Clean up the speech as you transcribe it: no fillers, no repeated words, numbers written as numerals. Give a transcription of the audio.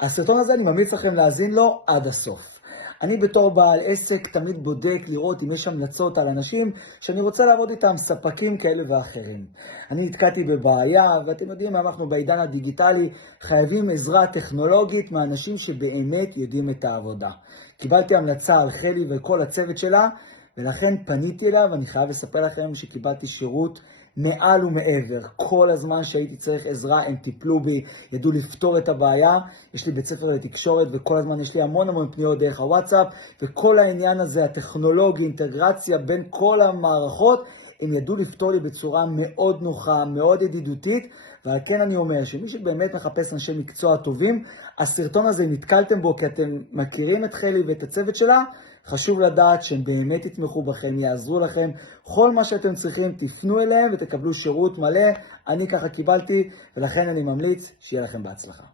הסרטון הזה אני ממליץ לכם להאזין לו עד הסוף. אני בתור בעל עסק תמיד בודק לראות אם יש המלצות על אנשים שאני רוצה לעבוד איתם, ספקים כאלה ואחרים. אני נתקעתי בבעיה, ואתם יודעים, אנחנו בעידן הדיגיטלי חייבים עזרה טכנולוגית מאנשים שבאמת יודעים את העבודה. קיבלתי המלצה על חלי וכל הצוות שלה, ולכן פניתי אליו, ואני חייב לספר לכם שקיבלתי שירות מעל ומעבר. כל הזמן שהייתי צריך עזרה, הם טיפלו בי, ידעו לפתור את הבעיה. יש לי בית ספר לתקשורת, וכל הזמן יש לי המון פניות דרך הוואטסאפ, וכל העניין הזה, הטכנולוגי, אינטגרציה בין כל המערכות, הם ידעו לפתור לי בצורה מאוד נוחה, מאוד ידידותית, ועל כן אני אומר שמי שבאמת מחפש אנשי מקצוע טובים, הסרטון הזה, אם נתקלתם בו כי אתם מכירים את חלי ואת הצוות שלה, חשוב לדעת שהם באמת יתמכו בכם, יעזרו לכם. כל מה שאתם צריכים, תפנו אליהם ותקבלו שירות מלא. אני ככה קיבלתי, ולכן אני ממליץ שיהיה לכם בהצלחה.